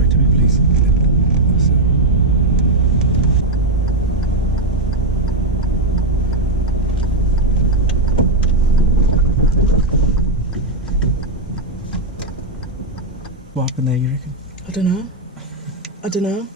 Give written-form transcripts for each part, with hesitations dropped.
right to me, please. What happened there, you reckon? I don't know.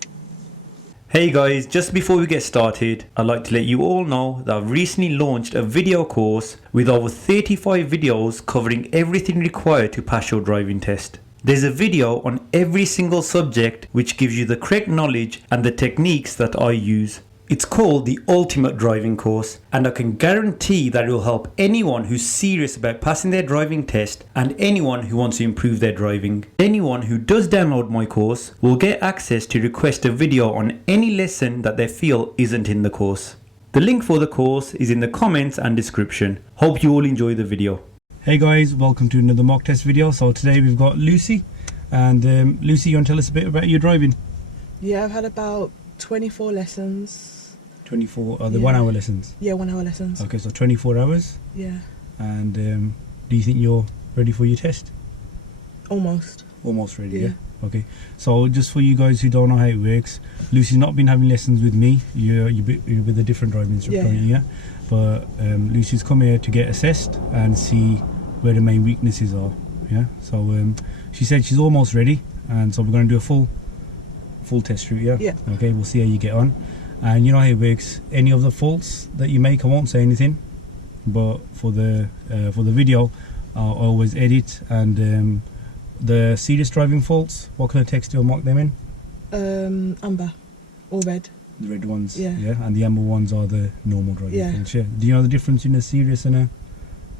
Hey guys, just before we get started, I'd like to let you all know that I've recently launched a video course with over 35 videos covering everything required to pass your driving test. There's a video on every single subject which gives you the correct knowledge and the techniques that I use. It's called the Ultimate Driving Course, and I can guarantee that it will help anyone who's serious about passing their driving test and anyone who wants to improve their driving. Anyone who does download my course will get access to request a video on any lesson that they feel isn't in the course. The link for the course is in the comments and description. Hope you all enjoy the video. Hey guys, welcome to another mock test video. So today we've got Lucy, and Lucy, you want to tell us a bit about your driving? Yeah, I've had about 24 lessons. 24 are the 1 hour lessons? Yeah, 1 hour lessons. Okay, so 24 hours. Yeah. And do you think you're ready for your test? Almost. Almost ready, yeah? Okay, so just for you guys who don't know how it works, Lucy's not been having lessons with me. You're with a different driving instructor, yeah? But Lucy's come here to get assessed and see where the main weaknesses are, yeah? So she said she's almost ready, and so we're going to do a full test route, yeah? Yeah. Okay, we'll see how you get on. And you know how it works, any of the faults that you make, I won't say anything, but for the video I'll always edit. And the serious driving faults, what kind of text do I mark them in? Amber or red. The red ones, yeah. And the amber ones are the normal driving faults, yeah. Do you know the difference in a serious and a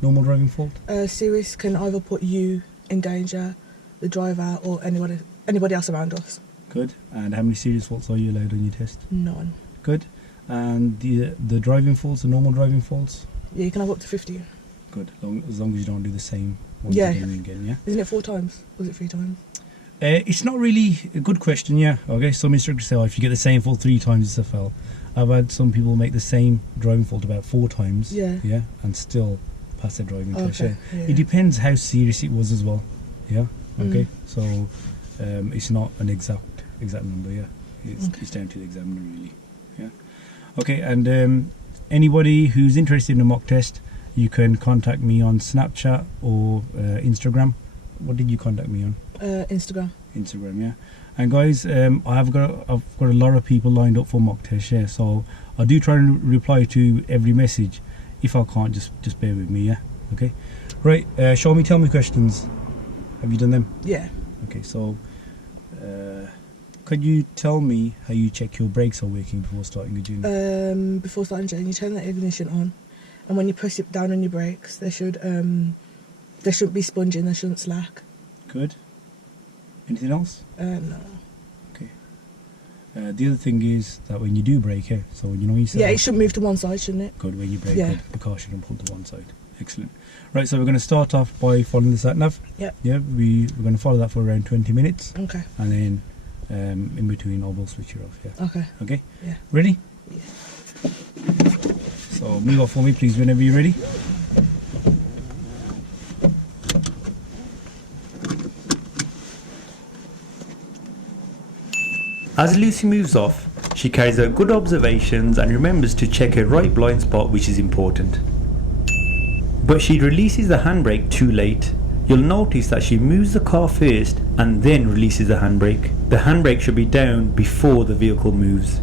normal driving fault? Serious can either put you in danger, the driver, or anybody else around us. Good. And how many serious faults are you allowed on your test? None. Good. And the driving faults, the normal driving faults? Yeah, you can have up to 50. Good, as long as you don't do the same one again, yeah? Isn't it 4 times? Was it 3 times? It's not really a good question, yeah. Okay, some instructors say, if you get the same fault 3 times, it's a fail. I've had some people make the same driving fault about 4 times, yeah, and still pass their driving test. Yeah. It depends how serious it was as well, yeah. Okay, so it's not an exact number, yeah. It's down to the examiner, really. Yeah. Okay, and anybody who's interested in a mock test, you can contact me on Snapchat or Instagram. What did you contact me on? Instagram. Instagram, yeah. And guys, I've got a lot of people lined up for mock tests, yeah. So I do try and reply to every message. If I can't, just bear with me, yeah. Okay. Right. Show me, tell me questions. Have you done them? Yeah. Okay. So. Could you tell me how you check your brakes are working before starting a journey? Before starting a journey, you turn the ignition on, and when you press it down on your brakes, they shouldn't be sponging, they shouldn't slack. Good. Anything else? No. Okay. The other thing is that when you do brake, so when you know you set it should move to one side, shouldn't it? Good. When you brake, the car shouldn't pull to one side. Excellent. Right, so we're going to start off by following the sat nav. Yep. Yeah. We're going to follow that for around 20 minutes. Okay. And then. In between, I will switch it off, yeah. Okay. Okay? Yeah. Ready? Yeah. So move off for me, please, whenever you're ready. As Lucy moves off, she carries out good observations and remembers to check her right blind spot, which is important. But she releases the handbrake too late. You'll notice that she moves the car first and then releases the handbrake. The handbrake should be down before the vehicle moves.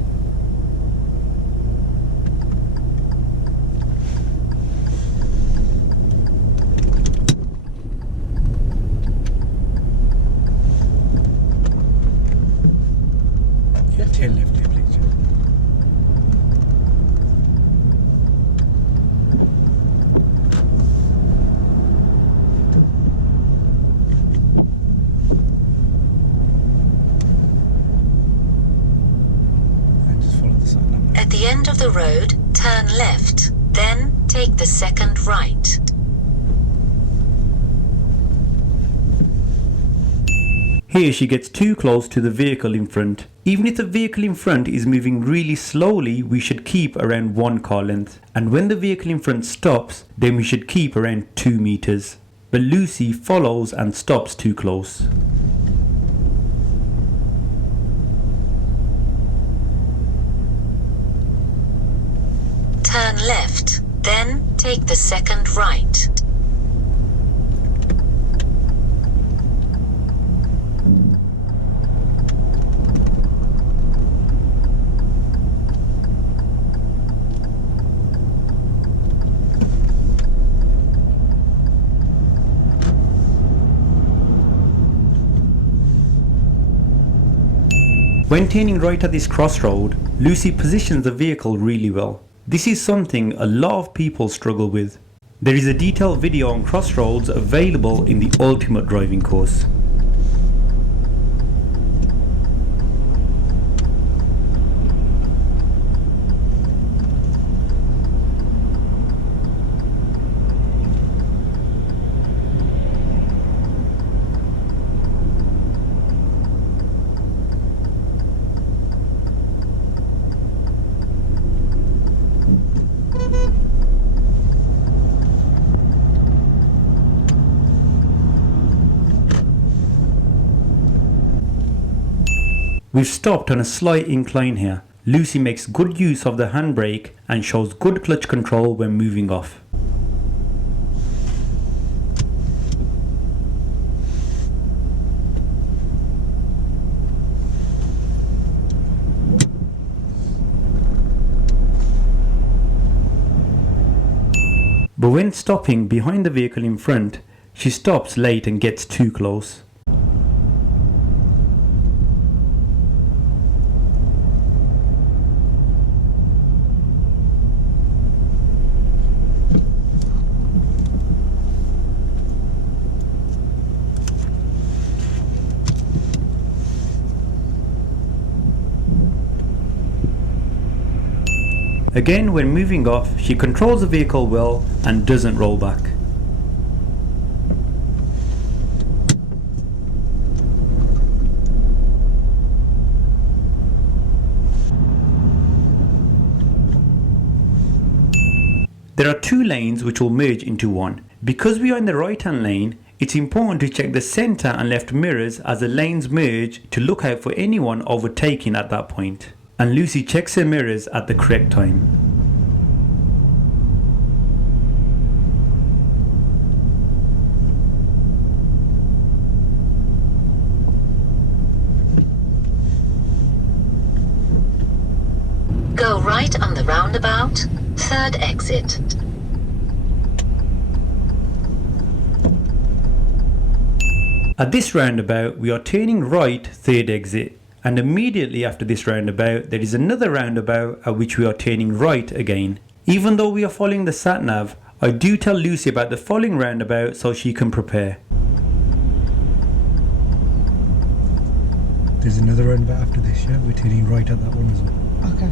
Left here, please. At the end of the road, turn left, then take the second right. Here she gets too close to the vehicle in front. Even if the vehicle in front is moving really slowly, we should keep around 1 car length. And when the vehicle in front stops, then we should keep around 2 meters. But Lucy follows and stops too close. left, then take the second right. When turning right at this crossroad, Luci positions the vehicle really well. This is something a lot of people struggle with. There is a detailed video on crossroads available in the Ultimate Driving course. We've stopped on a slight incline here. Luci makes good use of the handbrake and shows good clutch control when moving off. But when stopping behind the vehicle in front, she stops late and gets too close. Again, when moving off, she controls the vehicle well and doesn't roll back. There are two lanes which will merge into one. Because we are in the right hand lane, it's important to check the centre and left mirrors as the lanes merge to look out for anyone overtaking at that point. And Luci checks her mirrors at the correct time. Go right on the roundabout, third exit. At this roundabout, we are turning right, third exit. And immediately after this roundabout, there is another roundabout at which we are turning right again. Even though we are following the sat-nav, I do tell Luci about the following roundabout so she can prepare. There's another roundabout after this, yeah? We're turning right at that one as well. Okay.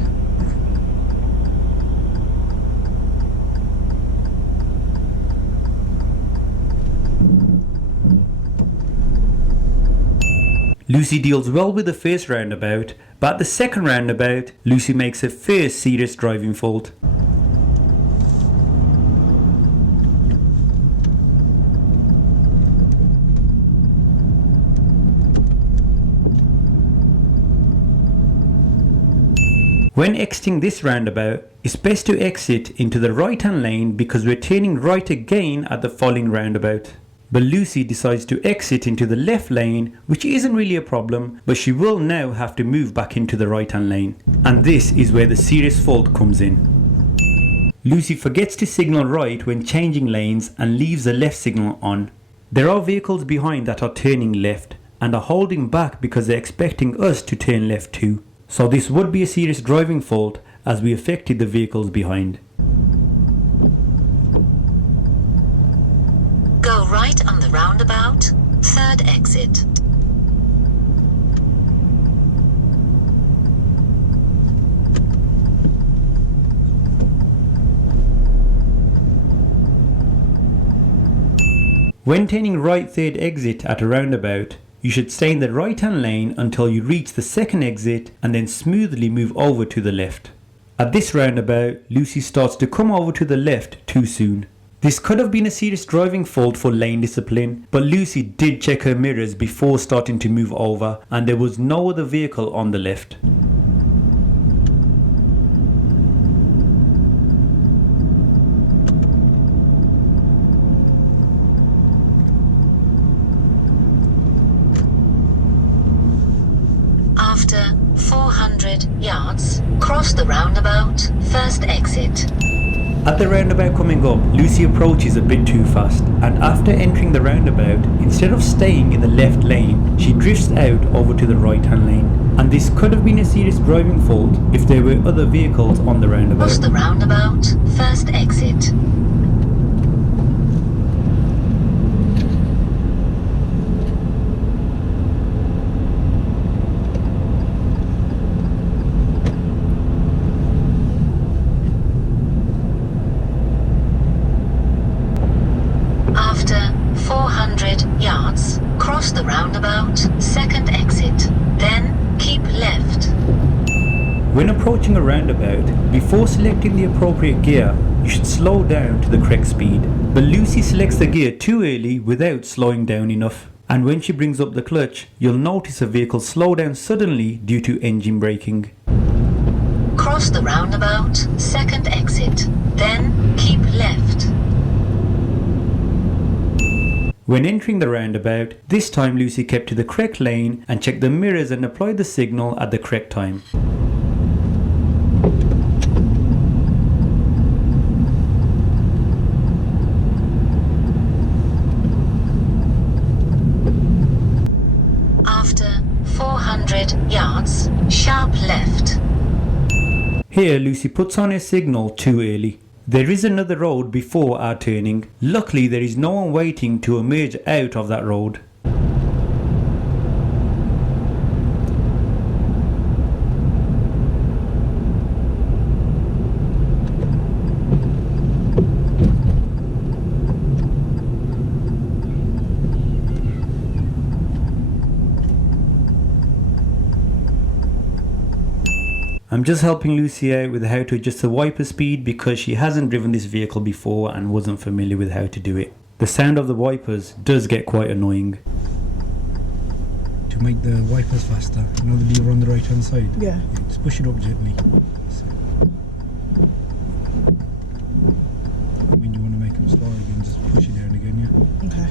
Luci deals well with the first roundabout, but at the second roundabout, Luci makes her first serious driving fault. When exiting this roundabout, it's best to exit into the right hand lane because we're turning right again at the following roundabout. But Luci decides to exit into the left lane, which isn't really a problem, but she will now have to move back into the right hand lane. And this is where the serious fault comes in. Luci forgets to signal right when changing lanes and leaves the left signal on. There are vehicles behind that are turning left and are holding back because they're expecting us to turn left too. So this would be a serious driving fault as we affected the vehicles behind. Go right on the roundabout, third exit. When turning right third exit at a roundabout, you should stay in the right hand lane until you reach the second exit and then smoothly move over to the left. At this roundabout, Luci starts to come over to the left too soon. This could have been a serious driving fault for lane discipline, but Luci did check her mirrors before starting to move over and there was no other vehicle on the left. After 400 yards, cross the roundabout, first exit. At the roundabout coming up, Lucy approaches a bit too fast, and after entering the roundabout, instead of staying in the left lane, she drifts out over to the right hand lane. And this could have been a serious driving fault if there were other vehicles on the roundabout. Cross the roundabout, first exit. After 400 yards, cross the roundabout, second exit. Then keep left. When approaching a roundabout, before selecting the appropriate gear, you should slow down to the correct speed. But Lucy selects the gear too early without slowing down enough. And when she brings up the clutch, you'll notice a vehicle slow down suddenly due to engine braking. Cross the roundabout, second exit. Then keep left. When entering the roundabout, this time Lucy kept to the correct lane and checked the mirrors and applied the signal at the correct time. After 400 yards, sharp left. Here Lucy puts on her signal too early. There is another road before our turning. Luckily there is no one waiting to emerge out of that road. I'm just helping Lucy out with how to adjust the wiper speed because she hasn't driven this vehicle before and wasn't familiar with how to do it. The sound of the wipers does get quite annoying. To make the wipers faster, you know the lever on the right hand side? Yeah. Just push it up gently. When you want to make them slower again, just push it down again, yeah? Okay.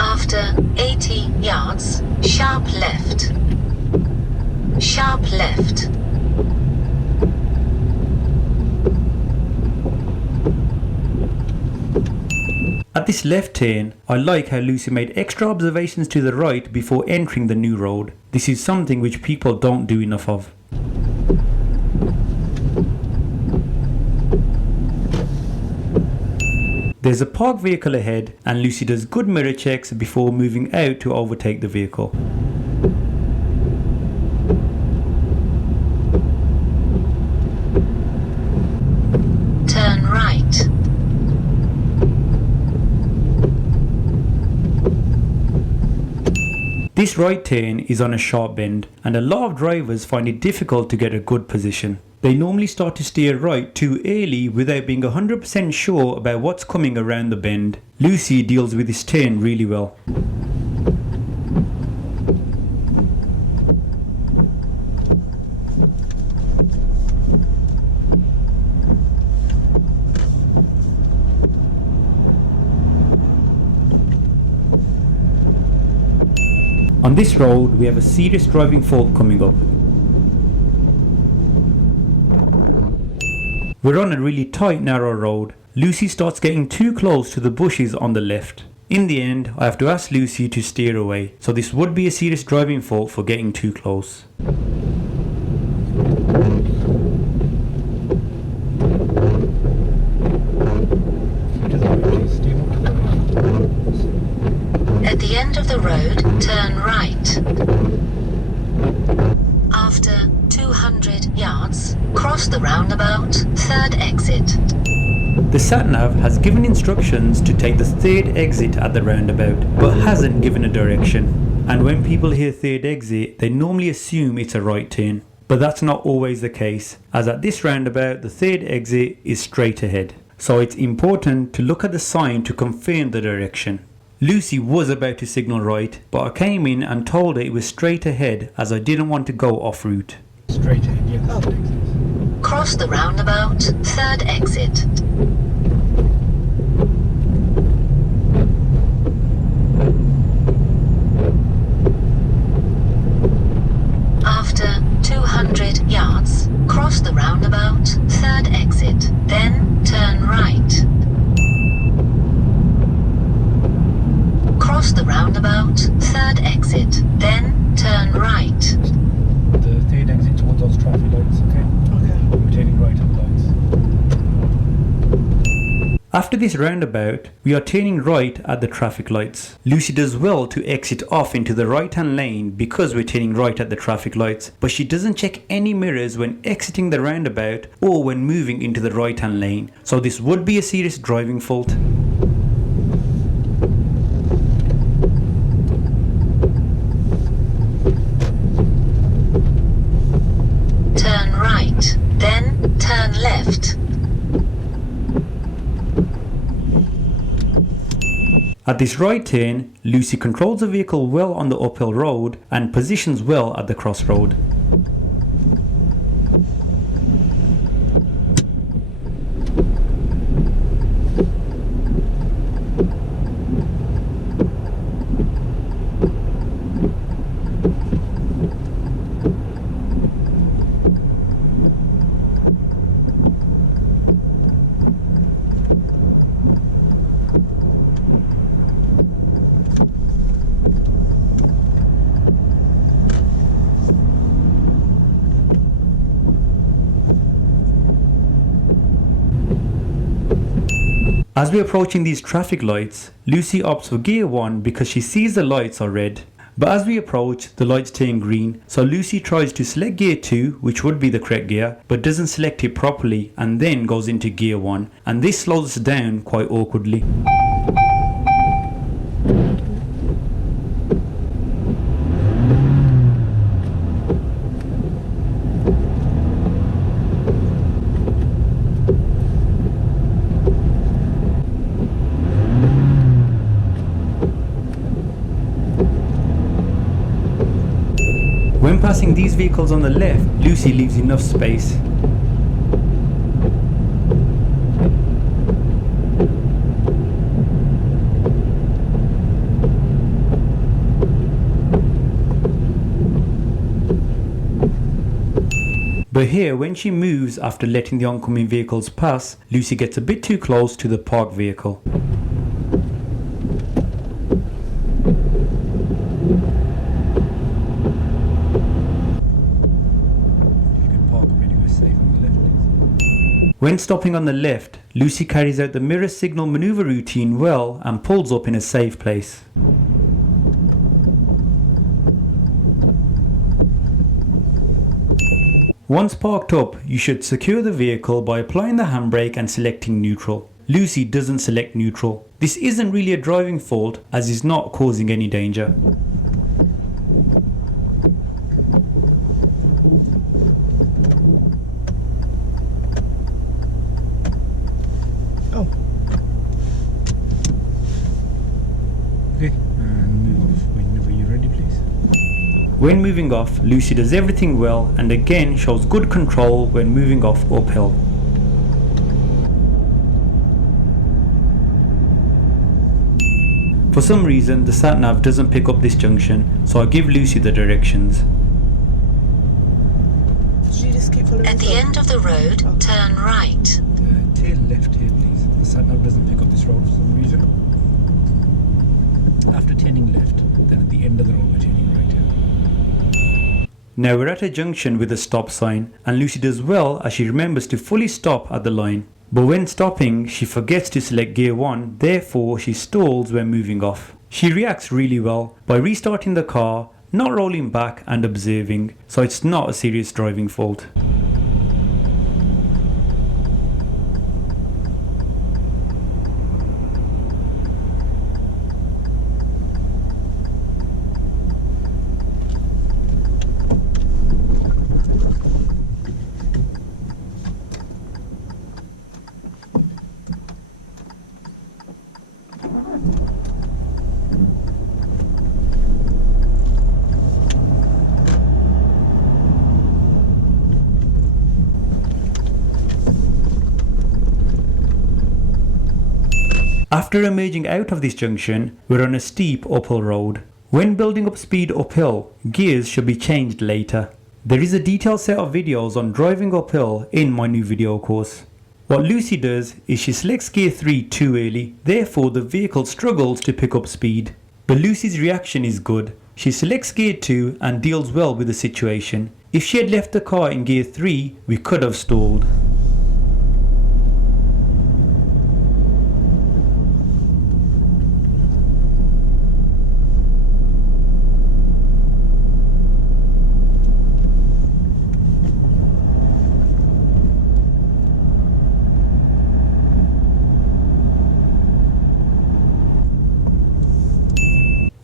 After 80 yards, sharp left. Sharp left. At this left turn, I like how Lucy made extra observations to the right before entering the new road. This is something which people don't do enough of. There's a parked vehicle ahead and Lucy does good mirror checks before moving out to overtake the vehicle. Turn right. This right turn is on a sharp bend and a lot of drivers find it difficult to get a good position. They normally start to steer right too early without being 100% sure about what's coming around the bend. Lucy deals with this turn really well. On this road we have a serious driving fault coming up. We're on a really tight narrow road. Lucy starts getting too close to the bushes on the left. In the end, I have to ask Lucy to steer away, so this would be a serious driving fault for getting too close. At the end of the road, turn right. After 200 yards, cross the roundabout, third exit. The sat-nav has given instructions to take the third exit at the roundabout, but hasn't given a direction. And when people hear third exit, they normally assume it's a right turn. But that's not always the case, as at this roundabout, the third exit is straight ahead. So it's important to look at the sign to confirm the direction. Lucy was about to signal right, but I came in and told her it was straight ahead as I didn't want to go off route. Straight ahead, yeah. Third exit. Cross the roundabout, third exit. After 200 yards, cross the roundabout, third exit, then turn right. Cross the roundabout, third exit, then turn right. The third exit towards those traffic lights, okay? Okay. We're turning right at the lights. After this roundabout, we are turning right at the traffic lights. Lucy does well to exit off into the right hand lane because we're turning right at the traffic lights, but she doesn't check any mirrors when exiting the roundabout or when moving into the right hand lane, so this would be a serious driving fault. Turn right, then turn left. At this right turn, Lucy controls the vehicle well on the uphill road and positions well at the crossroad. As we're approaching these traffic lights, Lucy opts for gear 1 because she sees the lights are red. But as we approach, the lights turn green, so Lucy tries to select gear 2, which would be the correct gear, but doesn't select it properly and then goes into gear 1, and this slows us down quite awkwardly. When passing these vehicles on the left, Lucy leaves enough space. But here, when she moves after letting the oncoming vehicles pass, Lucy gets a bit too close to the parked vehicle. When stopping on the left, Lucy carries out the mirror signal maneuver routine well and pulls up in a safe place. Once parked up, you should secure the vehicle by applying the handbrake and selecting neutral. Lucy doesn't select neutral. This isn't really a driving fault as it's not causing any danger. Okay, and move off whenever you're ready, please. When moving off, Lucy does everything well and again shows good control when moving off uphill. For some reason, the sat-nav doesn't pick up this junction, so I give Lucy the directions. Did you just keep following At the end of the road, turn right. Tail left here, please. The sat-nav doesn't pick up this road for some reason. After turning left, then at the end of the road we're turning right here. Now we're at a junction with a stop sign and Lucy does well as she remembers to fully stop at the line. But when stopping, she forgets to select gear 1, therefore she stalls when moving off. She reacts really well by restarting the car, not rolling back and observing, so it's not a serious driving fault. After emerging out of this junction, we're on a steep uphill road. When building up speed uphill, gears should be changed later. There is a detailed set of videos on driving uphill in my new video course. What Luci does is she selects gear 3 too early, therefore the vehicle struggles to pick up speed. But Luci's reaction is good. She selects gear 2 and deals well with the situation. If she had left the car in gear 3, we could have stalled.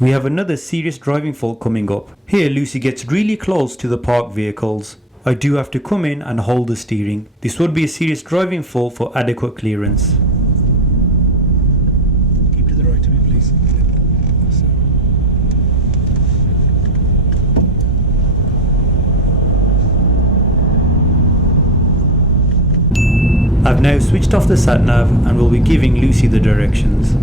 We have another serious driving fault coming up. Here Luci gets really close to the parked vehicles. I do have to come in and hold the steering. This would be a serious driving fault for adequate clearance. Keep to the right of me, please. I've now switched off the sat-nav and will be giving Luci the directions.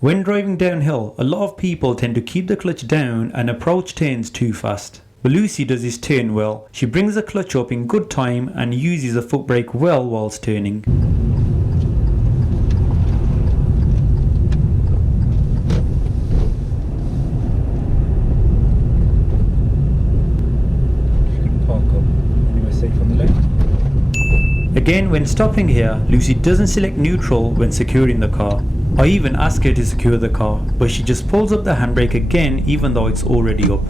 When driving downhill, a lot of people tend to keep the clutch down and approach turns too fast. But Luci does this turn well. She brings the clutch up in good time and uses the foot brake well whilst turning. You can park up anywhere safe on the left. Again, when stopping here, Luci doesn't select neutral when securing the car. I even ask her to secure the car, but she just pulls up the handbrake again even though it's already up.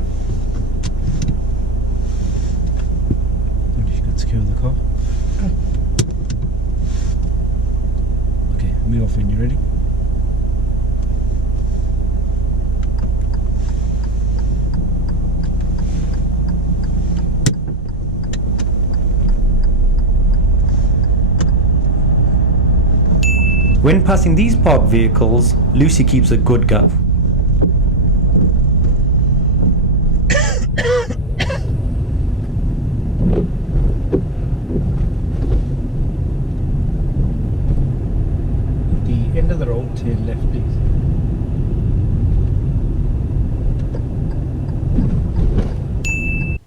And if you could secure the car. Okay, move off when you're ready. When passing these parked vehicles, Luci keeps a good gap. The end of the road, turn left, please.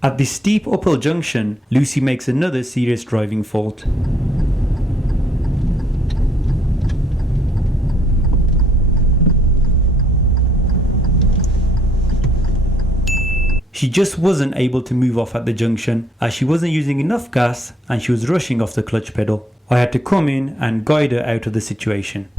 At this steep uphill junction, Luci makes another serious driving fault. She just wasn't able to move off at the junction as she wasn't using enough gas and she was rushing off the clutch pedal. I had to come in and guide her out of the situation.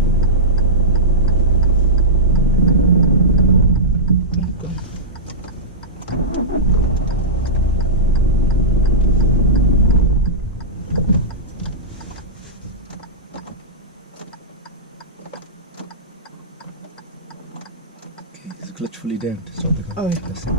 Okay, is the clutch fully down to start the car? Oh, yeah. That's it.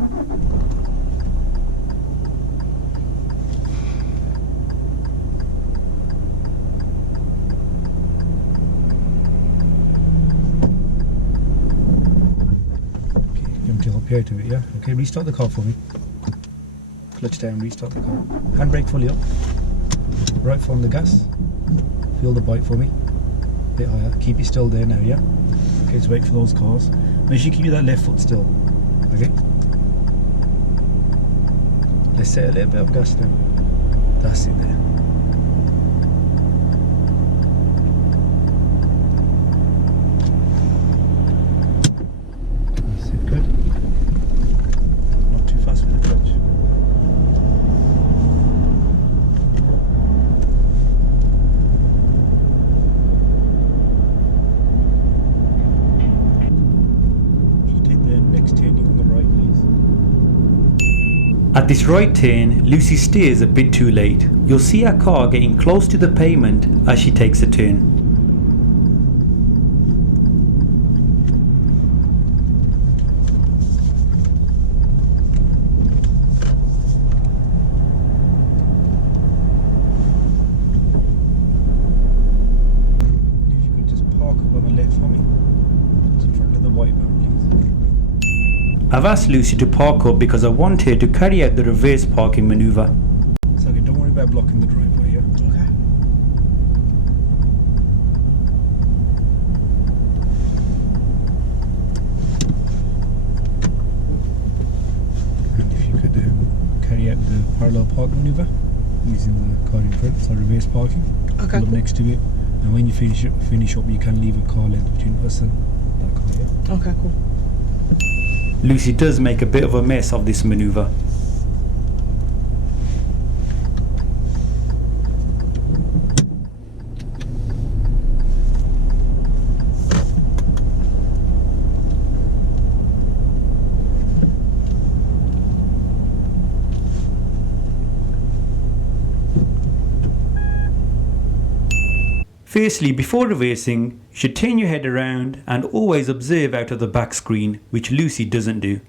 To help you out of it, yeah? Okay, restart the car for me. Clutch down, restart the car. Handbrake fully up. Right foot on the gas. Feel the bite for me. Bit higher. Keep it still there now, yeah? Okay, so wait for those cars. Make sure you keep that left foot still. Okay? Let's set a little bit of gas down. That's it there. That's it, good. Not too fast with the clutch. Just take the next turning on the right, please. At this right turn, Luci steers a bit too late. You'll see her car getting close to the pavement as she takes a turn. If you could just park up on the left for me. It's in front of the white van, please. I've asked Luci to park up because I want her to carry out the reverse parking maneuver. It's okay, don't worry about blocking the driveway, yeah? Okay. parallel park maneuver using the car in front, so reverse parking. Okay. Pull up next to it, and when you finish up, you can leave a car length between us and that car. Yeah. Okay, cool. Lucy does make a bit of a mess of this maneuver. Firstly, before reversing, you should turn your head around and always observe out of the back screen, which Lucy doesn't do.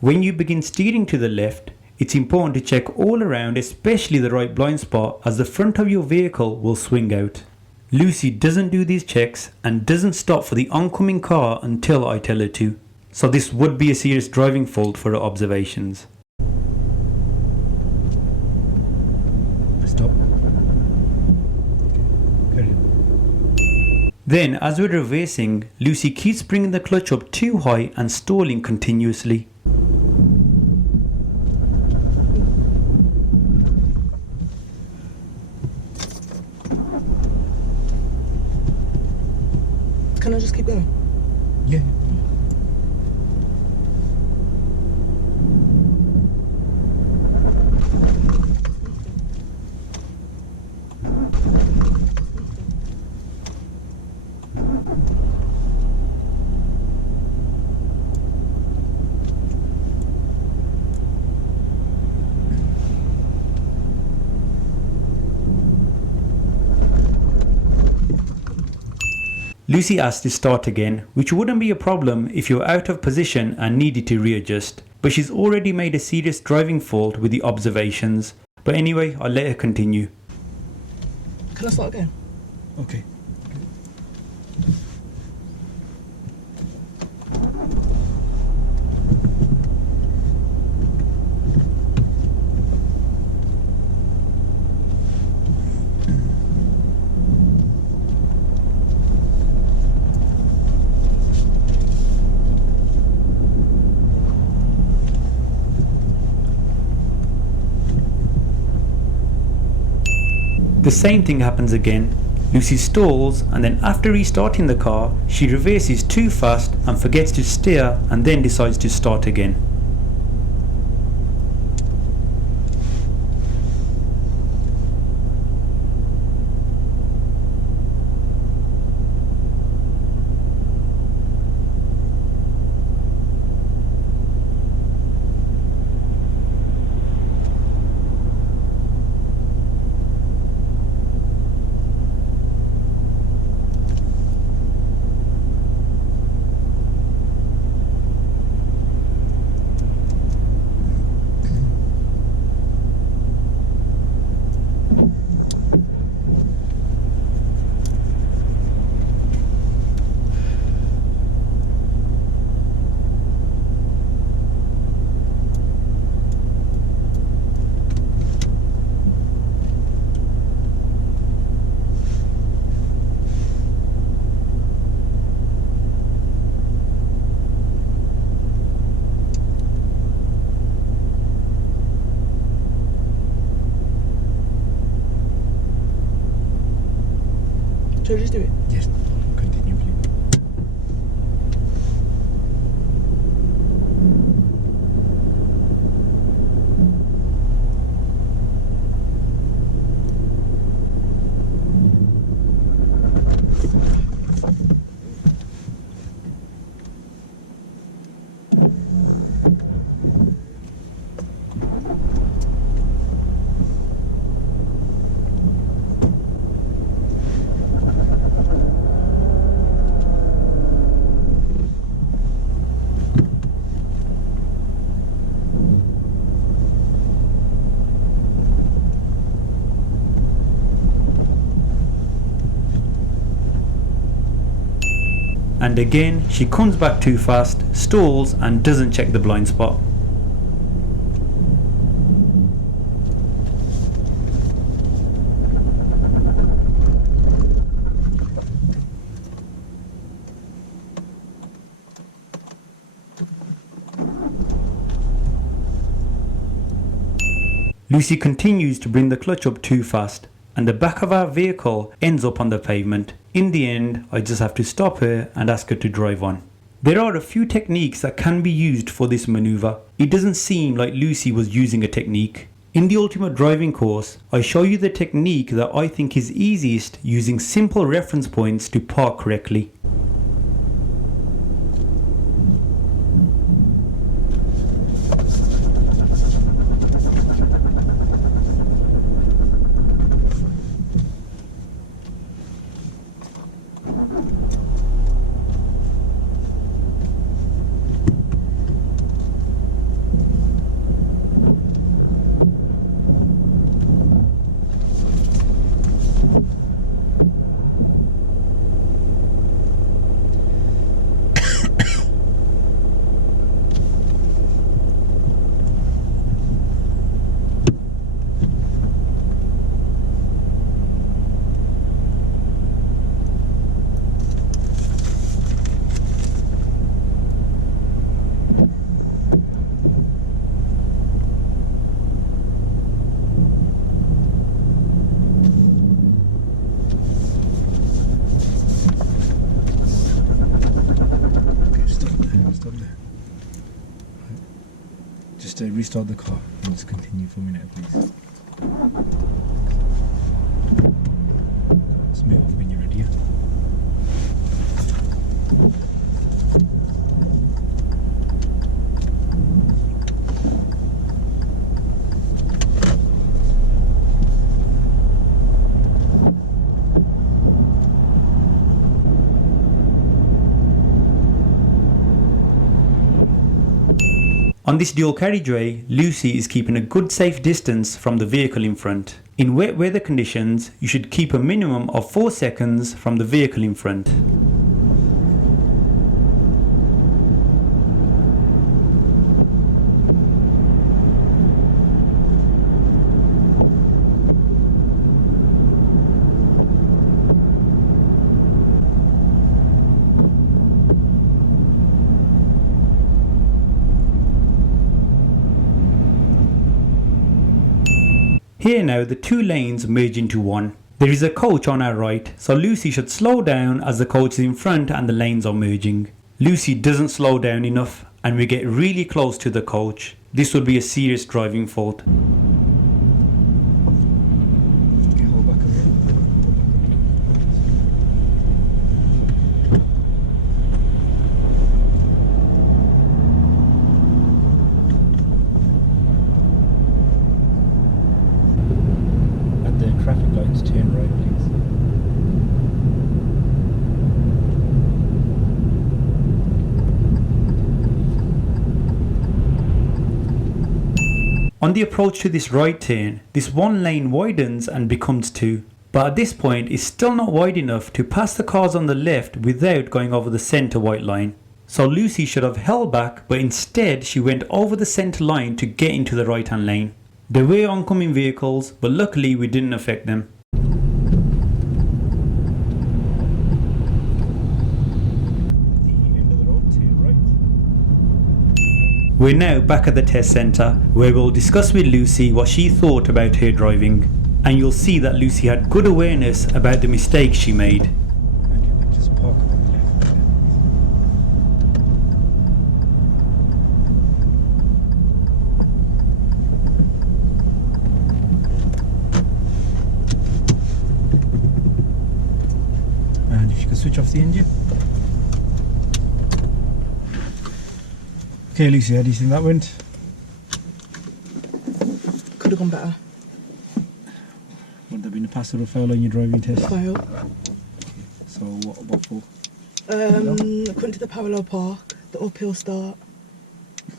When you begin steering to the left, it's important to check all around, especially the right blind spot, as the front of your vehicle will swing out. Lucy doesn't do these checks and doesn't stop for the oncoming car until I tell her to, so this would be a serious driving fault for her observations. Stop. Okay. Carry on. Then, as we're reversing, Lucy keeps bringing the clutch up too high and stalling continuously. Can I just keep going? Yeah. Lucy asked to start again, which wouldn't be a problem if you're out of position and needed to readjust, but she's already made a serious driving fault with the observations. But anyway, I'll let her continue. Can I start again? Okay. The same thing happens again. Lucy stalls, and then after restarting the car, she reverses too fast and forgets to steer and then decides to start again. Should I just do it? Yes. Continue, please. And again, she comes back too fast, stalls and doesn't check the blind spot. Lucy continues to bring the clutch up too fast, and the back of our vehicle ends up on the pavement. In the end, I just have to stop her and ask her to drive on. There are a few techniques that can be used for this manoeuvre. It doesn't seem like Lucy was using a technique. In the ultimate driving course, I show you the technique that I think is easiest using simple reference points to park correctly. Just restart the car and just continue for a minute, please. Just move off when you're ready. Yeah? On this dual carriageway, Lucy is keeping a good safe distance from the vehicle in front. In wet weather conditions, you should keep a minimum of 4 seconds from the vehicle in front. Here now the two lanes merge into one. There is a coach on our right, so Lucy should slow down as the coach is in front and the lanes are merging. Lucy doesn't slow down enough and we get really close to the coach. This would be a serious driving fault. Okay, hold back a minute. Traffic lights, turn right, please. On the approach to this right turn, this one lane widens and becomes two. But at this point it's still not wide enough to pass the cars on the left without going over the centre white line. So Lucy should have held back, but instead she went over the centre line to get into the right hand lane. There were oncoming vehicles, but luckily we didn't affect them. The end of the road, turn right. We're now back at the test centre, where we'll discuss with Lucy what she thought about her driving. And you'll see that Lucy had good awareness about the mistakes she made. And you can just park on the left. Switch off the engine. Okay, Lucy, how do you think that went? Could have gone better. Would there been a pass or a fail on your driving test? Fail. So what for? I couldn't do the parallel park, the uphill start.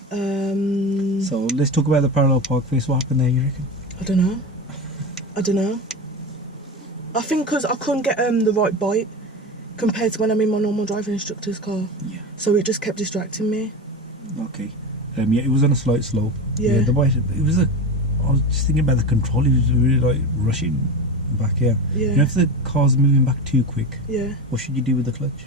So let's talk about the parallel park first. What happened there, you reckon? I don't know. I think because I couldn't get the right bite compared to when I'm in my normal driving instructor's car. Yeah. So it just kept distracting me. Okay. Yeah, it was on a slight slope. Yeah. The bite. I was just thinking about the control. He was really like rushing back, yeah. Yeah. You know, if the car's moving back too quick, Yeah. what should you do with the clutch?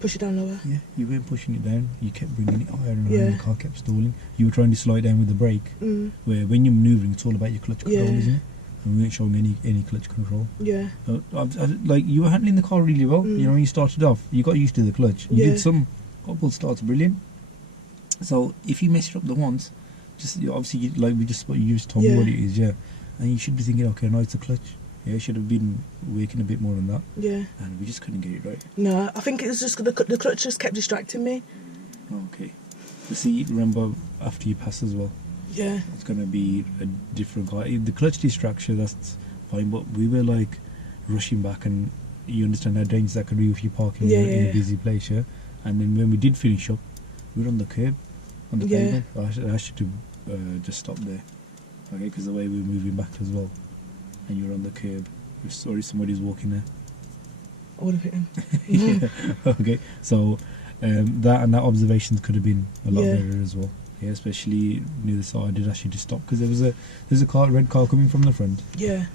Push it down lower. Yeah, you weren't pushing it down. You kept bringing it higher and higher, Yeah. and the car kept stalling. You were trying to slow it down with the brake, Mm. where when you're manoeuvring, it's all about your clutch control, Yeah. isn't it? And we weren't showing any clutch control. Yeah. Like, you were handling the car really well. Mm. You know, when you started off, you got used to the clutch. You Yeah. did some couple starts brilliant. So if you mess it up the once, obviously, you just told me Yeah. what it is, yeah. And you should be thinking, okay, now it's the clutch. Yeah, should have been working a bit more on that. Yeah. And we just couldn't get it right. No, I think it was just the clutch just kept distracting me. Okay. But see, remember, after you pass as well, Yeah. it's going to be a different car. If the clutch distraction, that's fine, but we were like rushing back, and you understand how dangerous that could be if you're parking Yeah, in yeah. a busy place, yeah? And then when we did finish up, we were on the curb, on the Yeah. pavement. I asked you to just stop there, okay? Because the way we were moving back as well, and you were on the curb. You're sorry, somebody's walking there. I would have hit him. Yeah. Okay, so that and that observations could have been a lot Yeah. better as well. Yeah, especially near the side. I did ask you to stop because there's a red car coming from the front, Yeah.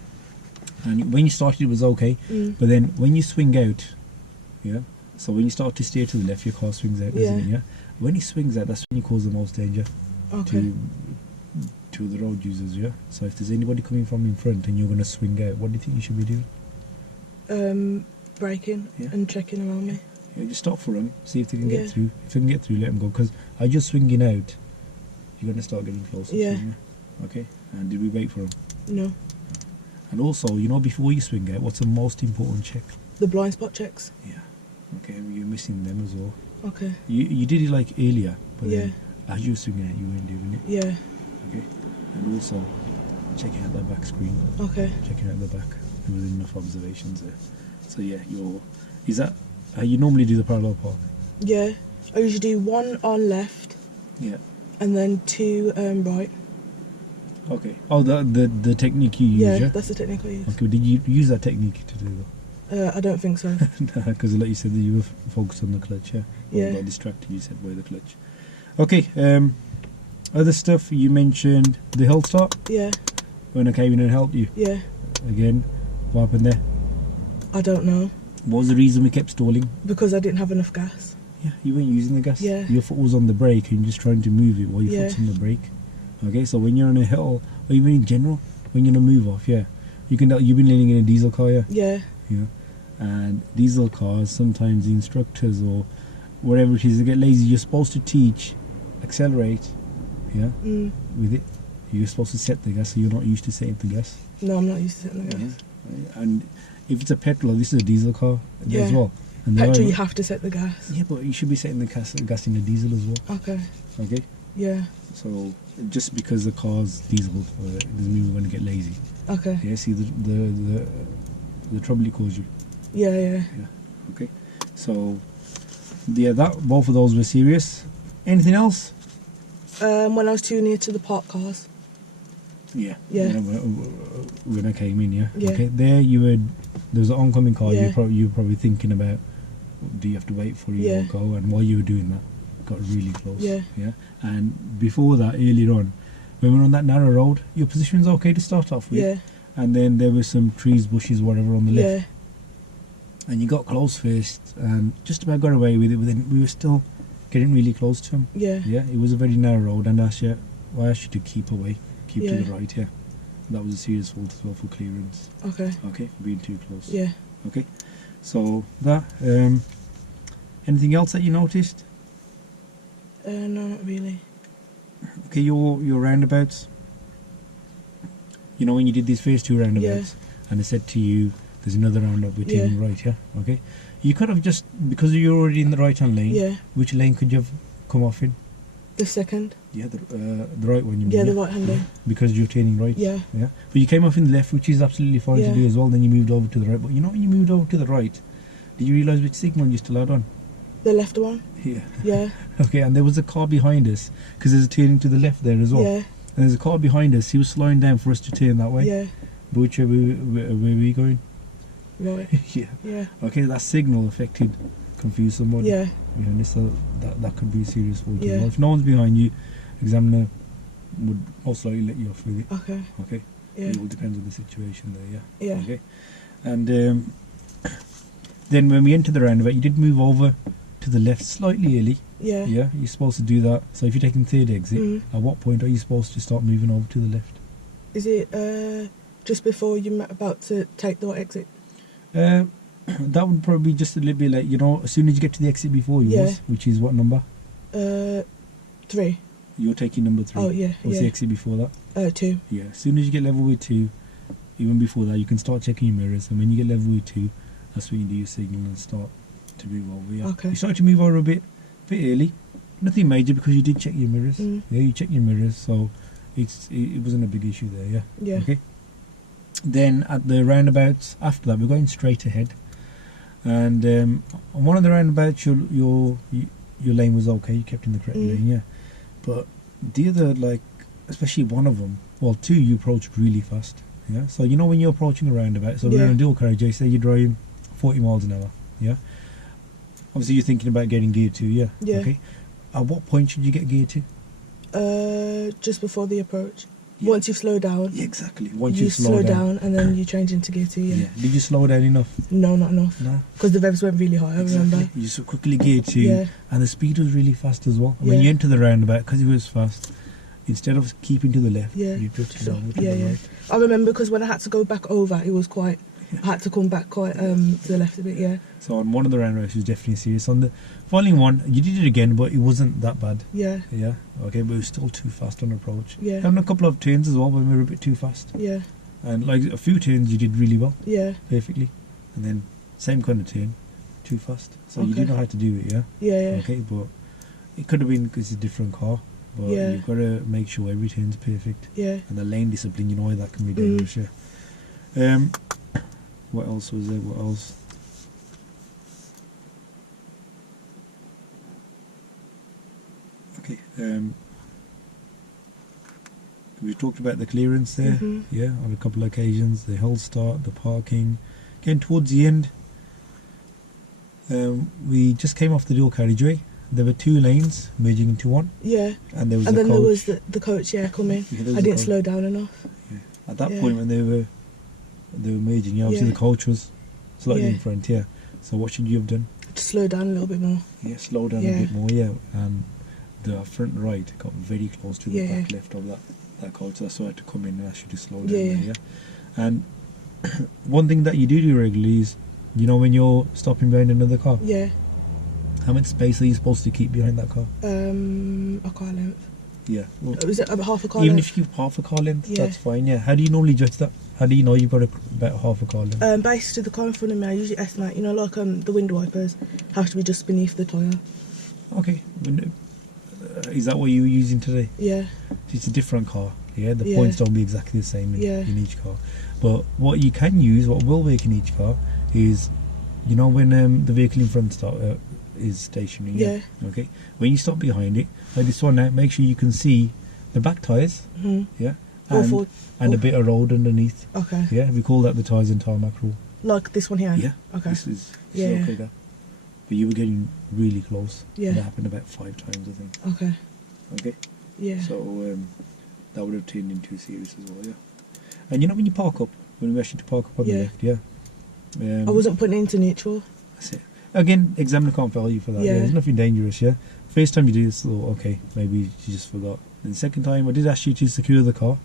and when you started it was okay, Mm. but then when you swing out, yeah. So when you start to steer to the left, your car swings out, doesn't it? Yeah. Yeah. When it swings out, that's when you cause the most danger Okay. to the road users. Yeah. So if there's anybody coming from in front and you're going to swing out, what do you think you should be doing? Braking Yeah. and checking around me. Yeah, just stop for them, see if they can Yeah. get through. If they can get through, let them go. Because as you're swinging out, you're going to start getting closer. Yeah. To them, yeah? Okay. And did we wait for them? No. And also, you know, before you swing out, what's the most important check? The blind spot checks. Yeah. Okay. You're missing them as well. Okay. You did it like earlier, but Yeah. then as you were swinging out, you weren't doing it. Yeah. Okay. And also, checking out the back screen. Okay. Checking out the back. There was enough observations there. So yeah, is that how you normally do the parallel park? Yeah. I usually do one on left Yeah. and then two right. Okay. Oh, the technique you use, Yeah, yeah? that's the technique I use. Okay, did you use that technique to do I don't think so. that? Because like you said that you were focused on the clutch, yeah? Yeah. Or got distracted, you said, by the clutch. Okay, other stuff, you mentioned the hill start, Yeah. when I came in and helped you. Yeah. Again, what happened there? I don't know. What was the reason we kept stalling? Because I didn't have enough gas. Yeah, you weren't using the gas. Yeah. Your foot was on the brake and you're just trying to move it while your Yeah. foot's on the brake. Okay, so when you're on a hill, or even in general, when you're on a move off, yeah, you've been leaning in a diesel car, yeah? Yeah. Yeah. And diesel cars, sometimes the instructors or whatever it is, they get lazy. You're supposed to teach, accelerate, yeah, Mm. with it. You're supposed to set the gas, so you're not used to setting the gas. No, I'm not used to setting the gas. Right? And if it's a petrol, this is a diesel car as Yeah. well. And they Petrol, are- you have to set the gas. Yeah, but you should be setting the gas in the diesel as well. Okay. Okay. Yeah. So just because the car's diesel doesn't mean we're going to get lazy. Okay. Yeah. See the trouble it caused you. Yeah, yeah. Yeah. Okay. So yeah, both of those were serious. Anything else? When I was too near to the parked cars. Yeah. Yeah. When I came in, yeah. Yeah. Okay. There was an oncoming car. Yeah. You were probably thinking about, do you have to wait for it Yeah. or go? And while you were doing that, got really close. Yeah. Yeah. And before that, earlier on, when we were on that narrow road, your position was okay to start off with. Yeah. And then there were some trees, bushes, whatever on the left. Yeah. And you got close first and just about got away with it, but then we were still getting really close to him. Yeah. Yeah, it was a very narrow road, and I asked you to keep away, keep to Yeah. the right, yeah. That was a serious fault as well for clearance. Okay. Okay, being too close. Yeah. Okay, so that, anything else that you noticed? No, not really. Okay, your roundabouts. You know when you did these first two roundabouts, and they said to you, there's another roundabout we're turning right, yeah? Okay. You could have just, because you're already in the right-hand lane, Yeah. which lane could you have come off in? The second. Yeah, the right one you mean, Yeah, the right hand lane. Because you're turning right. Yeah. Yeah. But you came off in the left, which is absolutely fine Yeah. to do as well, then you moved over to the right. But you know when you moved over to the right, did you realise which signal you still had on? The left one. Yeah. Yeah. Okay, and there was a car behind us, because there's a turning to the left there as well. Yeah. And there's a car behind us, he was slowing down for us to turn that way. Yeah. But which way were we going? Right. Yeah. Yeah. Okay, that signal confused somebody. Yeah. Behind us, so that could be a serious fault as Yeah. well. If no one's behind you, examiner would most likely let you off with it. Okay. Okay. Yeah. It all depends on the situation there, yeah. Yeah. Okay. And then when we enter the roundabout, you did move over to the left slightly early. Yeah. Yeah, you're supposed to do that. So if you're taking third exit, at what point are you supposed to start moving over to the left? Is it just before you're about to take the exit? That would probably be just a little bit like, you know, as soon as you get to the exit before yours, which is what number? 3. You're taking number 3. Oh, yeah. What's the exit before that? 2. Yeah, as soon as you get level with 2, even before that, you can start checking your mirrors. And when you get level with 2, that's when you do your signal and start to move over. Yeah. Okay. You start to move over a bit early. Nothing major because you did check your mirrors. Yeah, you checked your mirrors, so it wasn't a big issue there. Yeah. Yeah. Okay. Then at the roundabouts after that, we're going straight ahead. And on one of the roundabouts, your lane was okay. You kept in the correct lane, yeah. But the other, like, especially one of them, well, 2, you approached really fast, yeah. So you know when you're approaching a roundabout, so we're on a dual carriageway. Say you're driving 40 miles an hour, yeah. Obviously, you're thinking about getting gear 2, yeah. Yeah. Okay. At what point should you get gear 2? Just before the approach. Yeah. Once you've slowed down. Yeah, exactly. Once you you slow down and then you change into gear 2. Yeah. Did you slow down enough? No, not enough. No. Because the revs went really high. I remember. You just quickly gear 2, and the speed was really fast as well. And when you enter the roundabout, because it was fast, instead of keeping to the left, you drifted over to the right. I remember because when I had to go back over, it was quite. I had to come back quite to the left a bit. Yeah. So on one of the roundabouts, it was definitely serious. On the following one, you did it again, but it wasn't that bad. Yeah. Yeah. Okay, but it was still too fast on approach. Yeah. Having a couple of turns as well, when we were a bit too fast. Yeah. And like a few turns, you did really well. Yeah. Perfectly. And then same kind of turn, too fast. So you do know how to do it, yeah. Yeah. Yeah. Okay, but it could have been because it's a different car. But you've got to make sure every turn's perfect. Yeah. And the lane discipline, you know, that can be dangerous. Yeah. What else was there? What else? Okay. We talked about the clearance there. Yeah, on a couple of occasions. The hill start, the parking. Again, towards the end, we just came off the dual carriageway. There were 2 lanes merging into one. Yeah. And there was and a then coach. there was the coach, coming. Yeah, I didn't slow down enough. Yeah. At that point when they were merging, obviously the coach was slightly in front, So what should you have done? Just slow down a little bit more. Yeah, slow down a bit more, And the front right got very close to the back left of that coach. That's why I had to come in and ask you to slow down there, And one thing that you do regularly is, you know, when you're stopping behind another car, how much space are you supposed to keep behind that car? A car length. Yeah. Well, is it about half a car even length? if you keep half a car length, that's fine, How do you normally judge that? How do you know you've got about half a car length? Based to the car in front of me, I usually estimate, you know, like the window wipers have to be just beneath the tyre. Okay. Is that what you were using today? Yeah. It's a different car, The points don't be exactly the same in each car. But what you can use, what will work in each car, is, you know, when the vehicle in front is stationary, Okay. When you stop behind it, like this one now, make sure you can see the back tyres, and a bit of road underneath. Okay. Yeah, we call that the tyres and tarmac rule. Like this one here? Yeah. Okay. This is okay there. But you were getting really close. Yeah. And that happened about 5 times, I think. Okay. Okay. Yeah. So that would have turned into serious as well, And you know when you park up, when we asked you to park up on the left, I wasn't putting it into neutral. That's it. Again, examiner can't fail you for that. There's nothing dangerous, First time you do this, okay, maybe you just forgot. Then the second time, I did ask you to secure the car,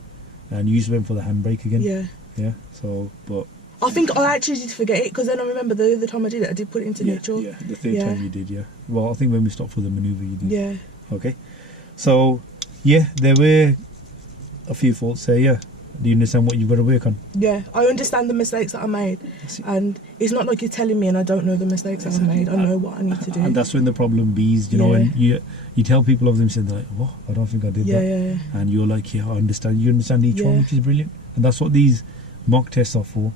and you just went for the handbrake again. Yeah. So, but I think I actually did forget it because then I remember the other time I did it, I did put it into neutral. Yeah. The third time you did, Well, I think when we stopped for the manoeuvre, you did. Yeah. Okay. So, there were a few faults there. Do you understand what you've got to work on? Yeah, I understand the mistakes that I made, and it's not like you're telling me and I don't know the mistakes that I made. I know what I need to do. And that's when the problem bees, you know, and you tell people of them, saying like, "What? I don't think I did that." Yeah. And you're like, "Yeah, I understand." You understand each one, which is brilliant. And that's what these mock tests are for.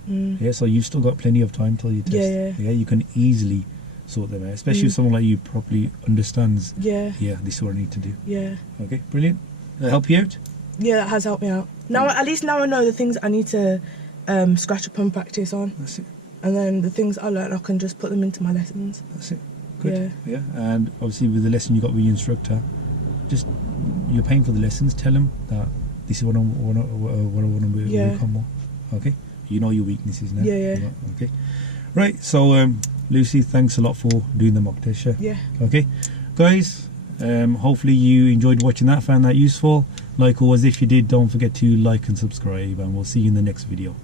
So you've still got plenty of time till you test. Yeah, you can easily sort them out, especially if someone like you properly understands. Yeah, this is what I need to do. Yeah. Okay, brilliant. Did that help you out? Yeah, that has helped me out. Now, at least now I know the things I need to scratch up and practice on. That's it. And then the things I learn, I can just put them into my lessons. That's it. Good. Yeah. And obviously with the lesson you got with your instructor, just you're paying for the lessons. Tell them that this is what I want to become more. Okay, you know your weaknesses now. Yeah. Okay, right. So Lucy, thanks a lot for doing the mock test. Yeah. Okay, guys. Hopefully you enjoyed watching that, found that useful. Like always, if you did, don't forget to like and subscribe, and we'll see you in the next video.